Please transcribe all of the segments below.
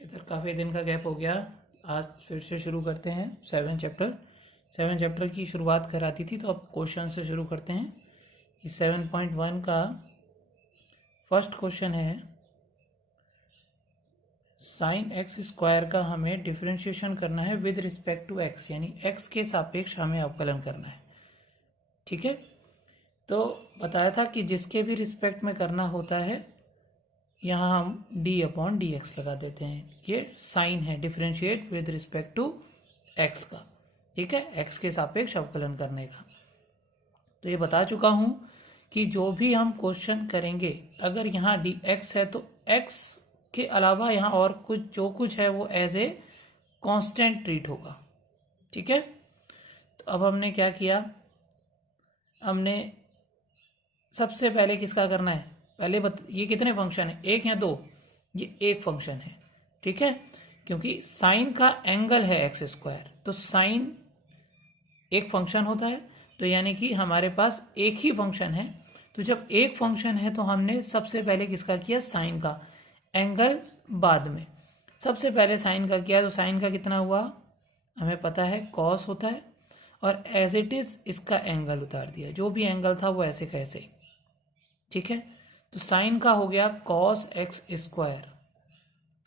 इधर काफ़ी दिन का गैप हो गया। आज फिर से शुरू करते हैं 7 चैप्टर की शुरुआत कराती थी, तो अब क्वेश्चन से शुरू करते हैं। कि 7.1 का फर्स्ट क्वेश्चन है, साइन एक्स स्क्वायर का हमें डिफरेंशिएशन करना है विद रिस्पेक्ट टू एक्स, यानी एक्स के सापेक्ष हमें अवकलन करना है। ठीक है, तो बताया था कि जिसके भी रिस्पेक्ट में करना होता है यहाँ हम d/dx लगा देते हैं। ये साइन है differentiate with respect to x का। ठीक है, एक्स के सापेक्ष अवकलन करने का। तो ये बता चुका हूं कि जो भी हम क्वेश्चन करेंगे, अगर यहाँ dx है तो x के अलावा यहाँ और कुछ जो कुछ है वो एज ए कांस्टेंट ट्रीट होगा। ठीक है, तो अब हमने क्या किया, हमने सबसे पहले किसका करना है, पहले ये कितने फंक्शन है, एक या दो? ये एक फंक्शन है। ठीक है, क्योंकि साइन का एंगल है एक्स स्क्वायर, तो साइन एक फंक्शन होता है, तो यानी कि हमारे पास एक ही फंक्शन है। तो जब एक फंक्शन है तो हमने सबसे पहले किसका किया, साइन का। एंगल बाद में, सबसे पहले साइन का किया, तो साइन का कितना हुआ हमें पता है, कॉस होता है, और एज इट इज इसका एंगल उतार दिया, जो भी एंगल था वो ऐसे कैसे। ठीक है, तो साइन का हो गया कॉस एक्स स्क्वायर।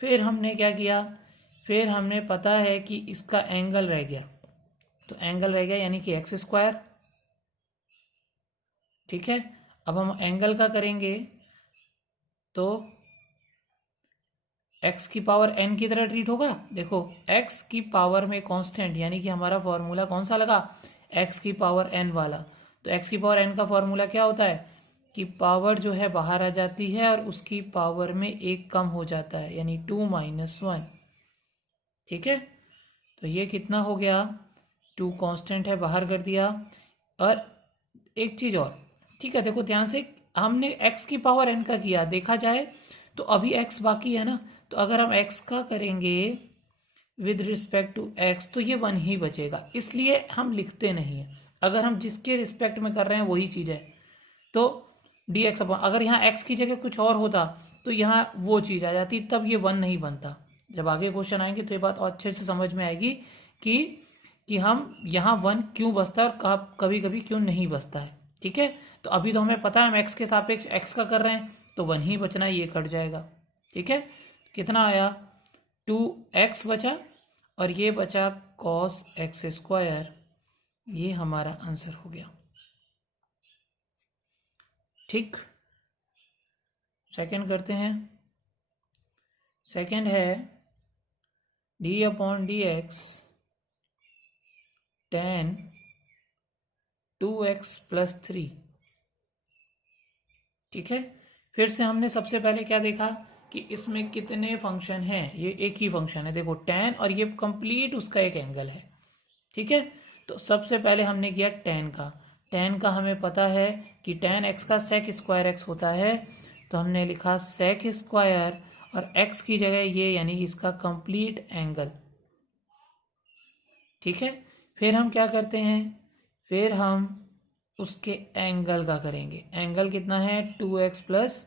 फिर हमने क्या किया, फिर हमने पता है कि इसका एंगल रह गया, तो एंगल रह गया यानी कि एक्स स्क्वायर। ठीक है, अब हम एंगल का करेंगे तो x की पावर n की तरह ट्रीट होगा। देखो x की पावर में कांस्टेंट, यानी कि हमारा फॉर्मूला कौन सा लगा, x की पावर n वाला। तो x की पावर n का फॉर्मूला क्या होता है कि पावर जो है बाहर आ जाती है और उसकी पावर में एक कम हो जाता है, यानी 2 - 1। ठीक है, तो ये कितना हो गया, 2 कांस्टेंट है बाहर कर दिया। और एक चीज और, ठीक है, देखो ध्यान से, हमने x की पावर n का किया, देखा जाए तो अभी x बाकी है ना, तो अगर हम x का करेंगे विद रिस्पेक्ट टू x तो ये 1 ही बचेगा, इसलिए हम लिखते नहीं है। अगर हम जिसके रिस्पेक्ट में कर रहे हैं वही चीज है, तो dx अपॉन, अगर यहाँ x की जगह कुछ और होता तो यहाँ वो चीज आ जाती, तब ये 1 नहीं बनता। जब आगे क्वेश्चन आएंगे तो ये बात और अच्छे से समझ में आएगी कि हम यहाँ 1 क्यों बचता है और कभी कभी क्यों नहीं बचता है। ठीक है, तो अभी तो हमें पता है हम x के सापेक्ष x का कर रहे हैं, तो 1 ही बचना है, ये कट जाएगा। ठीक है, कितना आया, 2x बचा, और ये बचा cos x स्क्वायर। ये हमारा आंसर हो गया। ठीक, सेकंड करते हैं। सेकंड है d/dx tan 2x + 3। ठीक है, फिर से हमने सबसे पहले क्या देखा कि इसमें कितने फंक्शन हैं, ये एक ही फंक्शन है, देखो tan, और ये कंप्लीट उसका एक एंगल है। ठीक है, तो सबसे पहले हमने किया tan का हमें पता है कि tan x का sec स्क्वायर x होता है, तो हमने लिखा sec स्क्वायर, और x की जगह ये, यानी इसका कंप्लीट एंगल। ठीक है, फिर हम क्या करते हैं, फिर हम उसके एंगल का करेंगे। एंगल कितना है, 2x +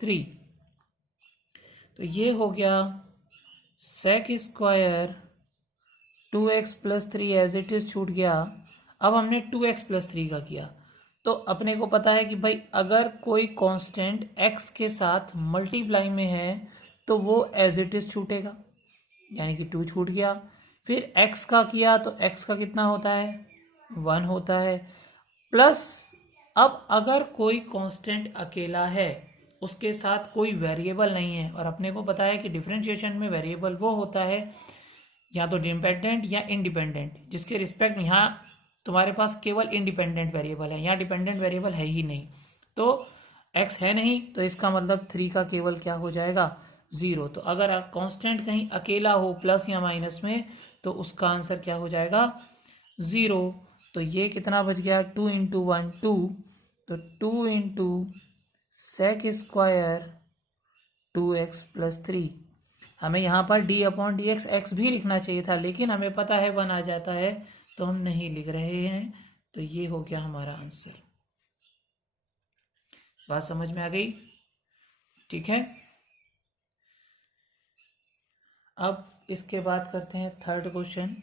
3, तो ये हो गया sec square 2x + 3 as it is छूट गया। अब हमने 2x + 3 का किया, तो अपने को पता है कि भाई अगर कोई कांस्टेंट x के साथ मल्टीप्लाई में है तो वो एज इट इज छूटेगा, यानी कि 2 छूट गया। फिर x का किया तो x का कितना होता है, 1 होता है, प्लस अब अगर कोई कांस्टेंट अकेला है, उसके साथ कोई वेरिएबल नहीं है, और अपने को पता है कि डिफरेंशिएशन में वेरिएबल वो होता है या तो डिपेंडेंट या इंडिपेंडेंट, जिसके रिस्पेक्ट, यहाँ तुम्हारे पास केवल इंडिपेंडेंट वेरिएबल है, यहाँ डिपेंडेंट वेरिएबल है ही नहीं, तो x है नहीं, तो इसका मतलब 3 का केवल क्या हो जाएगा, 0। तो अगर कांस्टेंट कहीं अकेला हो प्लस या माइनस में, तो उसका आंसर क्या हो जाएगा, 0। तो ये कितना बच गया, 2 × 1 2, तो 2 × sec स्क्वायर 2x + 3। हमें यहाँ पर d/dx x भी लिखना चाहिए था, लेकिन हमें पता है 1 आ जाता है, तो हम नहीं लिख रहे हैं। तो ये हो गया हमारा आंसर। बात समझ में आ गई? ठीक है, अब इसके बाद करते हैं थर्ड क्वेश्चन।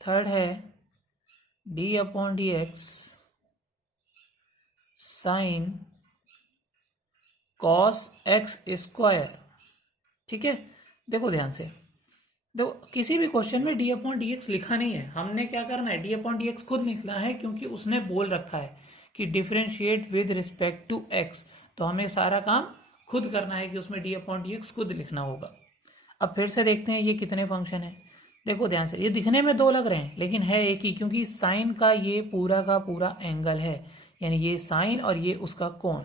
थर्ड है d upon d x sine cos x square. ठीक है, देखो ध्यान से, देखो किसी भी क्वेश्चन में डी अपॉन डी एक्स लिखा नहीं है। हमने क्या करना है, डी अपॉन डी एक्स खुद लिखना है, क्योंकि उसने बोल रखा है कि differentiate with respect to x, तो हमें सारा काम खुद करना है कि उसमें डी अपॉन डी एक्स खुद लिखना होगा। अब फिर से देखते हैं ये कितने फंक्शन है। देखो ध्यान से, ये दिखने में दो लग रहे हैं लेकिन है एक ही, क्योंकि साइन का ये पूरा का पूरा एंगल है, यानी ये साइन और ये उसका कोण।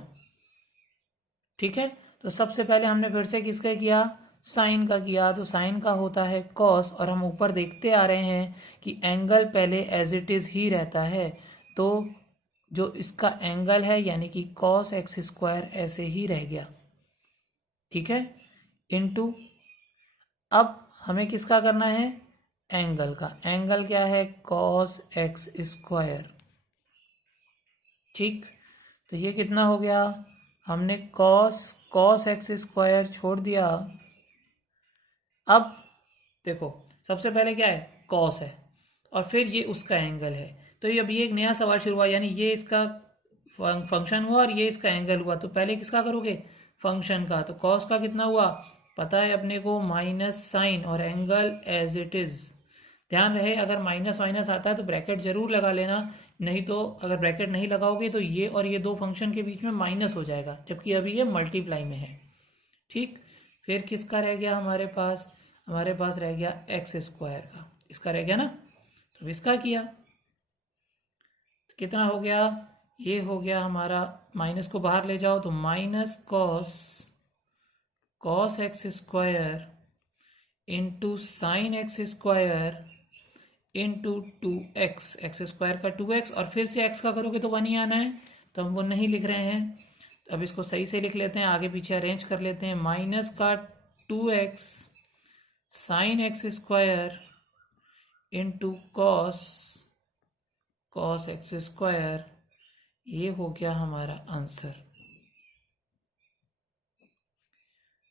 ठीक है, तो सबसे पहले हमने फिर से किसका किया, साइन का किया, तो साइन का होता है कॉस, और हम ऊपर देखते आ रहे हैं कि एंगल पहले एज इट इज ही रहता है, तो जो इसका एंगल है यानी कि कॉस एक्स स्क्वायर ऐसे ही रह गया। ठीक है, इनटू अब हमें किसका करना है, एंगल का। एंगल क्या है, कॉस एक्स स्क्वायर। ठीक, तो ये कितना हो गया, हमने कॉस एक्स स्क्वायर छोड़ दिया। अब देखो सबसे पहले क्या है, कॉस है और फिर ये उसका एंगल है, तो ये अब ये एक नया सवाल शुरू हुआ, यानी ये इसका फंक्शन हुआ और ये इसका एंगल हुआ। तो पहले किसका करोगे, फंक्शन का। तो कॉस का कितना हुआ पता है अपने को, माइनस साइन, और एंगल एज इट इज। ध्यान रहे अगर माइनस माइनस आता है तो ब्रैकेट जरूर लगा लेना, नहीं तो अगर ब्रैकेट नहीं लगाओगे तो ये और ये दो फंक्शन के बीच में माइनस हो जाएगा, जबकि अभी ये मल्टीप्लाई में है। ठीक, फिर किसका रह गया हमारे पास, हमारे पास रह गया एक्स स्क्वायर का, इसका रह गया ना, तो इसका किया तो कितना हो गया, ये हो गया हमारा, माइनस को बाहर ले जाओ तो minus cos x square into sine x square into 2x, x square का 2x, और फिर से x का करोगे तो 1 ही आना है, तो हम वो नहीं लिख रहे हैं। अब इसको सही से लिख लेते हैं, आगे पीछे अरेंज कर लेते हैं। माइनस का 2x sine x square into cos x square, ये हो गया हमारा आंसर।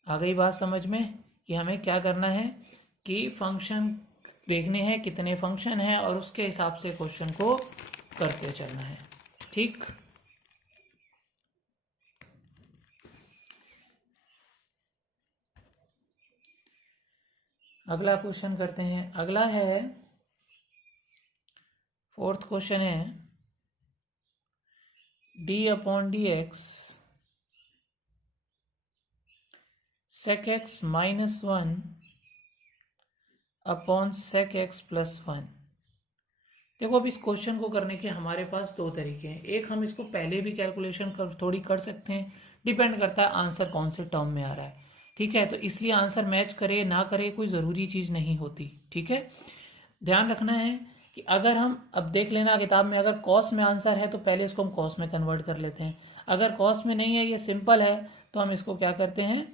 आ गई बात समझ में कि हमें क्या करना है, कि फंक्शन देखने हैं कितने फंक्शन हैं और उसके हिसाब से क्वेश्चन को करते चलना है। ठीक, अगला क्वेश्चन करते हैं। अगला है फोर्थ क्वेश्चन है d upon d x sec x minus 1 upon sec x plus 1। देखो अब इस क्वेश्चन को करने के हमारे पास दो तरीके हैं। एक, हम इसको पहले भी कैलकुलेशन थोड़ी कर सकते हैं, डिपेंड करता है आंसर कौन से टर्म में आ रहा है। ठीक है, तो इसलिए आंसर मैच करे ना करे कोई ज़रूरी चीज़ नहीं होती। ठीक है, ध्यान रखना है कि अगर हम, अब देख लेना किताब में, अगर कॉस में आंसर है तो पहले इसको हम कॉस में कन्वर्ट कर लेते हैं। अगर कॉस में नहीं है, ये सिंपल है, तो हम इसको क्या करते हैं,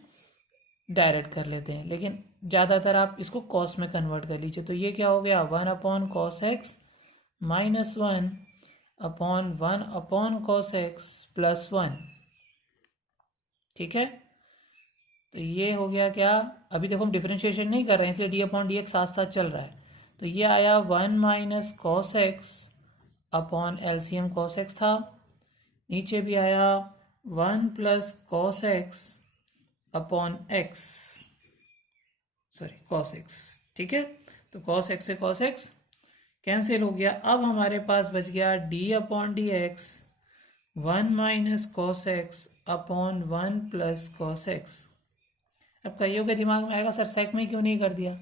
डायरेक्ट कर लेते हैं। लेकिन ज़्यादातर आप इसको कॉस में कन्वर्ट कर लीजिए। तो ये क्या हो गया, 1 upon cos x minus 1 upon 1 upon cos x plus 1। ठीक है, तो ये हो गया क्या, अभी देखो हम डिफरेंशिएशन नहीं कर रहे हैं इसलिए डी अपॉन डी एक्स साथ साथ चल रहा है। तो ये आया 1 minus cos x upon LCM cos x था, नीचे भी आया 1 plus cos x upon x, sorry cos x. ठीक है, तो कॉस एक्स से कॉस एक्स कैंसिल हो गया। अब हमारे पास बच गया D upon d x 1 minus cos x upon 1 plus cos x. अब कईयों के दिमाग में आएगा सर सेक में क्यों नहीं कर दिया,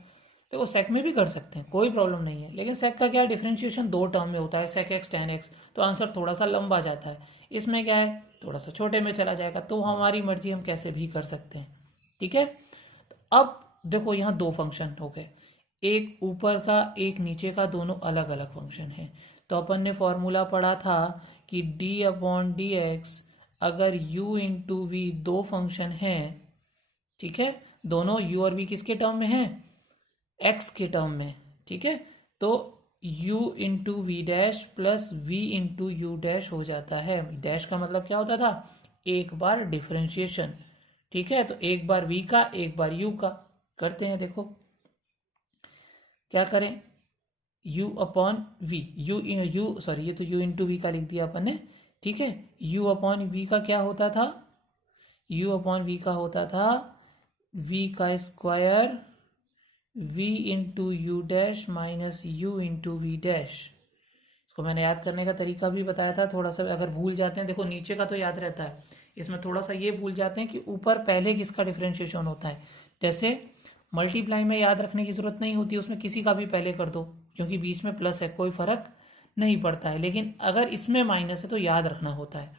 तो वो सेक में भी कर सकते हैं, कोई प्रॉब्लम नहीं है, लेकिन सेक का क्या डिफरेंशिएशन दो टर्म में होता है, सेक एक्स टेन एक्स, तो आंसर थोड़ा सा लंबा जाता है। इसमें क्या है, थोड़ा सा छोटे में चला जाएगा, तो हमारी मर्जी, हम कैसे भी कर सकते हैं। ठीक है, तो अब देखो यहाँ दो फंक्शन हो गए, एक ऊपर का एक नीचे का, दोनों अलग अलग फंक्शन है। तो अपन ने फॉर्मूला पढ़ा था कि डी अपॉन डी एक्स, अगर u इंटू वी दो फंक्शन हैं, ठीक है, दोनों u और v किसके टर्म में है, x के टर्म में। ठीक है, तो u into v dash plus v into u dash हो जाता है। डैश का मतलब क्या होता था, एक बार डिफरेंशिएशन। ठीक है, तो एक बार v का एक बार u का करते हैं। देखो क्या करें, u upon v, u sorry ये तो u इंटू वी का लिख दिया अपन ने। ठीक है, u अपॉन वी का क्या होता था, u अपॉन वी का होता था v का square v into u dash minus u into v dash. इसको मैंने याद करने का तरीका भी बताया था, थोड़ा सा अगर भूल जाते हैं, देखो नीचे का तो याद रहता है, इसमें थोड़ा सा ये भूल जाते हैं कि ऊपर पहले किसका डिफरेंशिएशन होता है। जैसे मल्टीप्लाई में याद रखने की जरूरत नहीं होती, उसमें किसी का भी पहले कर दो क्योंकि बीच में प्लस है, कोई फर्क नहीं पड़ता है। लेकिन अगर इसमें माइनस है तो याद रखना होता है।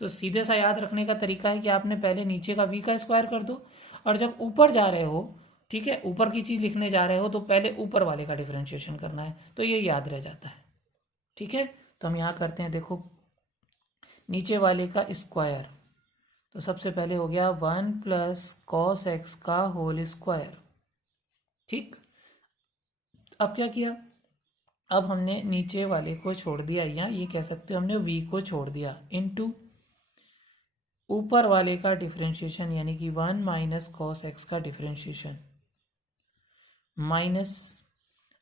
तो सीधे सा याद रखने का तरीका है कि आपने पहले नीचे का v का स्क्वायर कर दो, और जब ऊपर जा रहे हो, ठीक है, ऊपर की चीज लिखने जा रहे हो तो पहले ऊपर वाले का डिफरेंशिएशन करना है, तो ये याद रह जाता है। ठीक है, तो हम यहाँ करते हैं, देखो नीचे वाले का स्क्वायर, तो सबसे पहले हो गया 1 प्लस कॉस एक्स का होल स्क्वायर। ठीक, अब क्या किया, अब हमने नीचे वाले को छोड़ दिया, या ये कह सकते हो हमने v को छोड़ दिया, इनटू ऊपर वाले का डिफरेंशिएशन यानी कि 1 माइनस कॉस एक्स का डिफरेंशिएशन माइनस,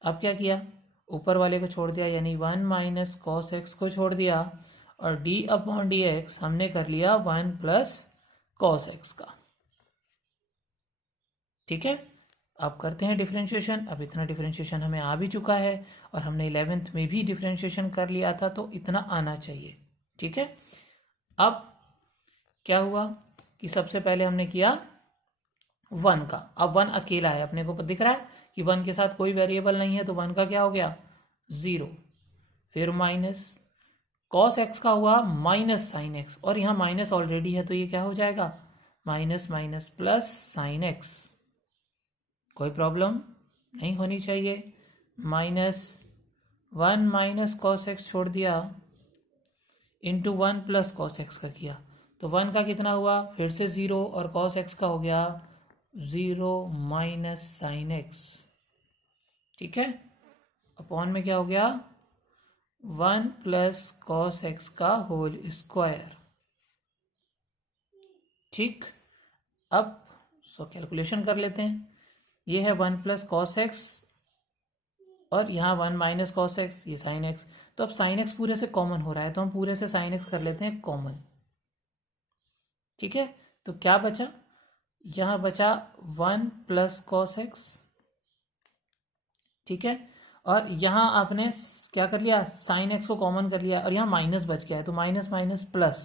अब क्या किया, ऊपर वाले को छोड़ दिया यानी 1 माइनस कॉस एक्स को छोड़ दिया, और d अपॉन डी एक्स हमने कर लिया 1 प्लस कॉस एक्स का। ठीक है, अब करते हैं डिफरेंशिएशन। अब इतना डिफरेंशिएशन हमें आ भी चुका है, और हमने 11th में भी डिफरेंशिएशन कर लिया था, तो इतना आना चाहिए। ठीक है, अब क्या हुआ कि सबसे पहले हमने किया 1 का, अब 1 अकेला है, अपने को दिख रहा है कि 1 के साथ कोई वेरिएबल नहीं है, तो 1 का क्या हो गया 0, फिर माइनस कॉस एक्स का हुआ माइनस साइन एक्स, और यहाँ माइनस ऑलरेडी है तो ये क्या हो जाएगा minus minus plus sine x, कोई प्रॉब्लम नहीं होनी चाहिए। माइनस 1 माइनस कॉस एक्स छोड़ दिया, इंटू 1 प्लस कॉस एक्स का किया, तो 1 का कितना हुआ फिर से 0, और कॉस एक्स का हो गया 0 माइनस साइन एक्स। ठीक है, अपॉन में क्या हो गया 1 प्लस कॉस एक्स का होल स्क्वायर। ठीक, अब कैलकुलेशन कर लेते हैं। ये है 1 प्लस कॉस एक्स, और यहाँ 1 माइनस कॉस एक्स, ये साइन एक्स, तो अब साइन एक्स पूरे से कॉमन हो रहा है, तो हम पूरे से साइन एक्स कर लेते हैं कॉमन। ठीक है, तो क्या बचा, यहाँ बचा 1 प्लस कॉस एक्स। ठीक है, और यहाँ आपने क्या कर लिया साइन एक्स को कॉमन कर लिया, और यहाँ माइनस बच गया है, तो माइनस माइनस प्लस,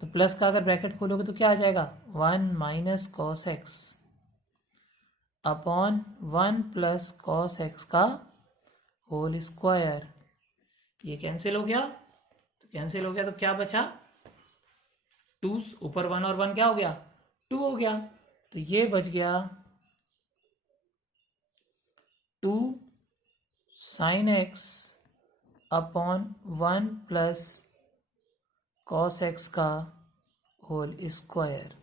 तो प्लस का अगर ब्रैकेट खोलोगे तो क्या आ जाएगा 1 minus cos x upon 1 plus cos x का होल स्क्वायर। ये कैंसिल हो गया, तो कैंसिल हो गया, तो क्या बचा 2, ऊपर 1 और 1 क्या हो गया 2 हो गया, तो ये बच गया 2 sine x upon 1 plus cos x का होल स्क्वायर।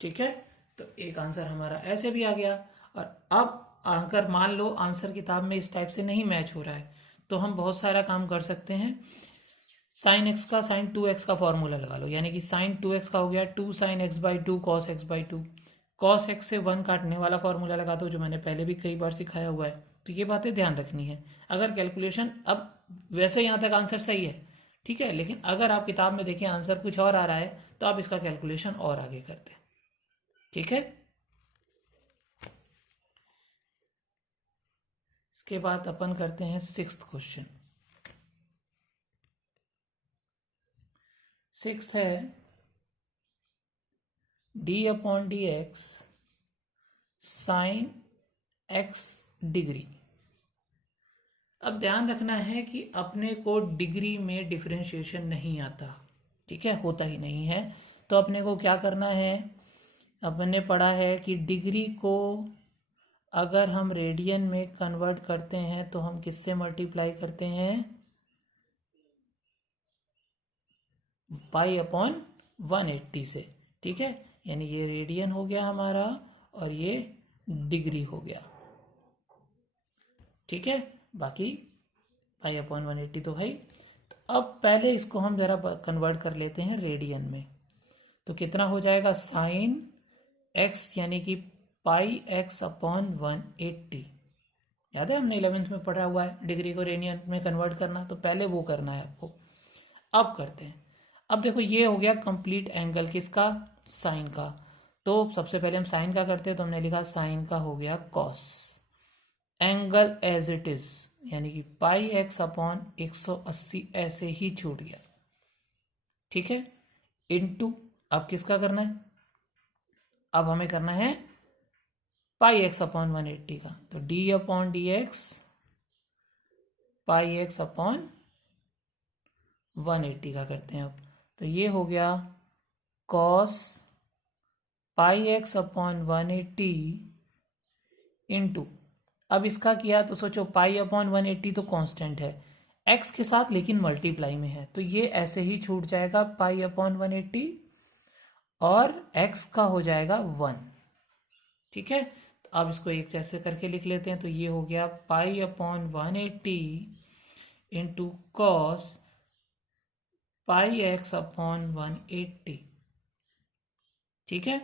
ठीक है, तो एक आंसर हमारा ऐसे भी आ गया। और अब अगर मान लो आंसर किताब में इस टाइप से नहीं मैच हो रहा है, तो हम बहुत सारा काम कर सकते हैं। साइन एक्स का साइन 2x का फॉर्मूला लगा लो, यानी कि साइन 2x का हो गया 2 sine x by 2 cos x by 2, cos x से 1 काटने वाला फॉर्मूला लगा दो, जो मैंने पहले भी कई बार सिखाया हुआ है। तो ये बातें ध्यान रखनी है। अगर कैलकुलेशन, अब वैसे यहाँ तक आंसर सही है, ठीक है, लेकिन अगर आप किताब में देखें आंसर कुछ और आ रहा है, तो आप इसका कैलकुलेशन और आगे करते हैं। ठीक है, इसके बाद अपन करते हैं 6th क्वेश्चन। 6th है d upon d x sine x degree. अब ध्यान रखना है कि अपने को डिग्री में डिफरेंशिएशन नहीं आता, ठीक है, होता ही नहीं है। तो अपने को क्या करना है, अपने पढ़ा है कि डिग्री को अगर हम रेडियन में कन्वर्ट करते हैं तो हम किससे मल्टीप्लाई करते हैं पाई अपॉन 180 से। ठीक है, यानी ये रेडियन हो गया हमारा और ये डिग्री हो गया। ठीक है, बाकी पाई अपॉन 180 तो है ही। तो अब पहले इसको हम जरा कन्वर्ट कर लेते हैं रेडियन में। तो कितना हो जाएगा साइन एक्स यानी कि पाई एक्स अपॉन 180। याद है हमने 11th में पढ़ा हुआ है डिग्री को रेडियन में कन्वर्ट करना, तो पहले वो करना है आपको। अब करते हैं। अब देखो ये हो गया कंप्लीट एंगल किसका, साइन का। तो सबसे पहले हम साइन का करते हैं, तो हमने लिखा साइन का हो गया cos, angle as it is यानी कि पाई एक्स अपॉन 180 ऐसे ही छूट गया, ठीक है, इनटू अब किसका करना है, अब हमें करना है पाई एक्स अपॉन 180 का, तो डी अपॉन डी एक्स पाई एक्स अपॉन 180 का करते हैं अब। तो ये हो गया cos pi x upon 180 into, अब इसका किया तो सोचो पाई अपॉन 180 तो कांस्टेंट है एक्स के साथ लेकिन मल्टीप्लाई में है, तो ये ऐसे ही छूट जाएगा पाई अपॉन 180 और एक्स का हो जाएगा 1, ठीक है। तो अब इसको एक जैसे करके लिख लेते हैं, तो ये हो गया pi upon 180 into cos pi x upon 180, ठीक है।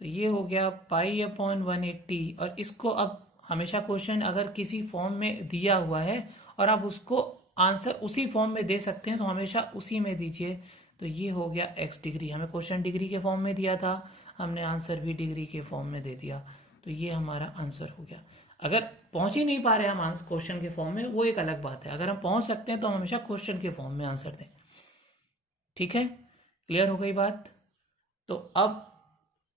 तो ये हो गया पाई अपॉन 180 और इसको अब हमेशा क्वेश्चन अगर किसी फॉर्म में दिया हुआ है और आप उसको आंसर उसी फॉर्म में दे सकते हैं तो हमेशा उसी में दीजिए। तो ये हो गया x डिग्री, हमें क्वेश्चन डिग्री के फॉर्म में दिया था, हमने आंसर भी डिग्री के फॉर्म में दे दिया, तो ये हमारा आंसर हो गया। अगर पहुंच ही नहीं पा रहे हम आंसर क्वेश्चन के फॉर्म में वो एक अलग बात है, अगर हम पहुंच सकते हैं तो हम हमेशा क्वेश्चन के फॉर्म में आंसर दें, ठीक है। क्लियर हो गई बात। तो अब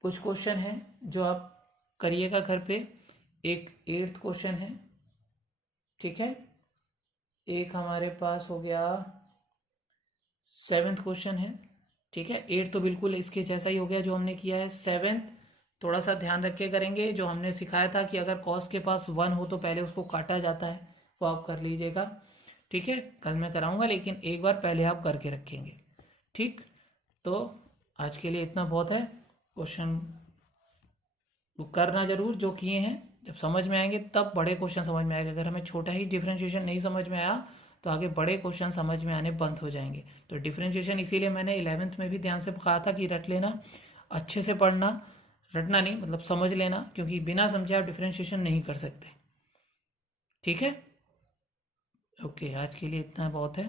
कुछ क्वेश्चन है जो आप करिएगा घर पे। एक 8th क्वेश्चन है, ठीक है, एक हमारे पास हो गया 7th क्वेश्चन है, ठीक है। 8 तो बिल्कुल इसके जैसा ही हो गया जो हमने किया है। 7th थोड़ा सा ध्यान रख के करेंगे, जो हमने सिखाया था कि अगर कॉस के पास 1 हो तो पहले उसको काटा जाता है, वो आप कर लीजिएगा, ठीक है। कल मैं कराऊंगा लेकिन एक बार पहले आप करके रखेंगे, ठीक। तो आज के लिए इतना बहुत है। क्वेश्चन करना जरूर जो किए हैं, जब समझ में आएंगे तब बड़े क्वेश्चन समझ में आएगा। अगर हमें छोटा ही डिफरेंशिएशन नहीं समझ में आया तो आगे बड़े क्वेश्चन समझ में आने बंद हो जाएंगे। तो डिफरेंशिएशन इसीलिए मैंने 11th में भी ध्यान से कहा था कि रट लेना, अच्छे से पढ़ना, रटना नहीं मतलब समझ लेना, क्योंकि बिना समझे आप डिफरेंशिएशन नहीं कर सकते, ठीक है। ओके, आज के लिए इतना बहुत है।